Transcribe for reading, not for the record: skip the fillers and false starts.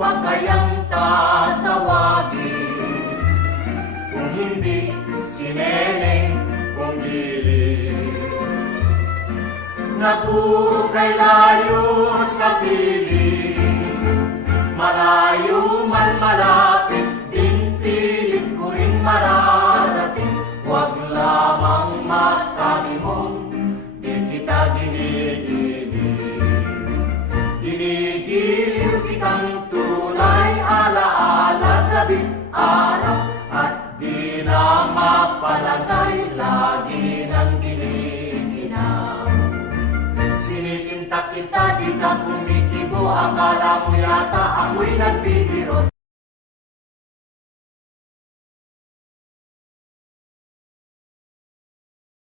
pa kayang tatawagin? Kung hindi si Neneng kong Gili. Naku, kay layo sa piling, malayo man malapit din, pilit ko rin mararating. Huwag lamang masabi mong di kita ginigiliw. Ginigiliw kitang tunay, alaala gabi't araw, at di na mapalagay, lagi ng giliginaw. Sinisinta kita, di ka kumikibo, akala mo yata ako'y nagbibigay.